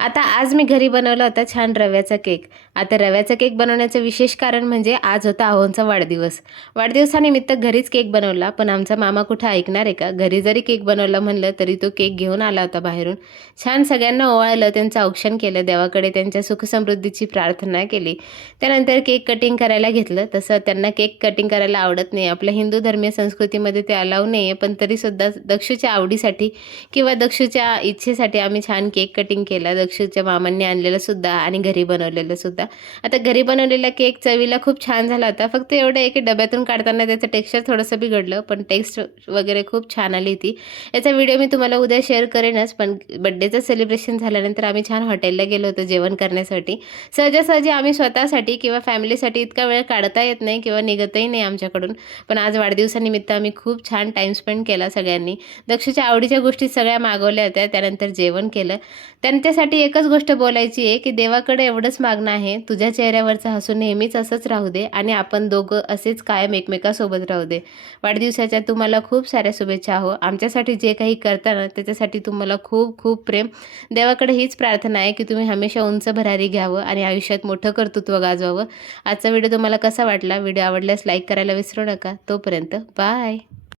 आता आज मी घरी बनवला होता छान रव्याचा केक. आता रव्याचा केक बनवण्याचं विशेष कारण म्हणजे आज होता अहोंचा वाढदिवस. वाढदिवसानिमित्त घरीच केक बनवला, पण आमचा मामा कुठं ऐकणार आहे का? घरी जरी केक बनवला म्हणलं तरी तो केक घेऊन आला होता बाहेरून. छान सगळ्यांना ओवाळलं, त्यांचं औक्षण केलं, देवाकडे त्यांच्या सुखसमृद्धीची प्रार्थना केली. त्यानंतर केक कटिंग करायला घेतलं. तसं त्यांना केक कटिंग करायला आवडत नाही, आपल्या हिंदू धर्मीय संस्कृतीमध्ये ते अलाऊ नाही आहे, पण तरीसुद्धा दक्षूच्या आवडीसाठी किंवा दक्षूच्या इच्छेसाठी आम्ही छान केक कटिंग केला. दक्षूच्या मामांनी आणलेलं सुद्धा आणि घरी बनवलेलं सुद्धा. आता घरी बनवलेला केक चवीला खूप छान झाला होता. फक्त एवढं आहे की डब्यातून काढताना त्याचं टेक्स्चर थोडंसं बिघडलं, पण टेस्ट वगैरे खूप छान आली होती. याचा व्हिडिओ मी तुम्हाला उद्या शेअर करेनच. पण बड्डेचं सेलिब्रेशन झाल्यानंतर आम्ही छान हॉटेलला गेलो होतो जेवण करण्यासाठी. सहजासहजी आम्ही स्वतःसाठी किंवा फॅमिलीसाठी इतका वेळ काढता येत नाही किंवा निघतही नाही आमच्याकडून. पण आज वाढदिवसानिमित्त आम्ही खूप छान टाईम स्पेंड केला सगळ्यांनी. दक्षूच्या आवडीच्या गोष्टी सगळ्या मागवल्या होत्या. त्यानंतर जेवण केलं. त्यांच्यासाठी एकच गोष्ट बोलायची आहे की देवाकडे एवढंच मागणं आहे, तुझ्या चेहऱ्यावरचं हसू नेहमीच असंच राहू दे आणि आपण दोघं असेच कायम एकमेकासोबत राहू दे. वाढदिवसाच्या तुम्हाला खूप साऱ्या शुभेच्छा. हो, आमच्यासाठी जे काही करता ना त्याच्यासाठी तुम्हाला खूप खूप प्रेम. देवाकडे हीच प्रार्थना आहे की तुम्ही हमेशा उंच भरारी घ्यावं आणि आयुष्यात मोठं कर्तृत्व गाजवावं. आजचा व्हिडिओ तुम्हाला कसा वाटला? व्हिडिओ आवडल्यास लाईक करायला विसरू नका. तोपर्यंत बाय.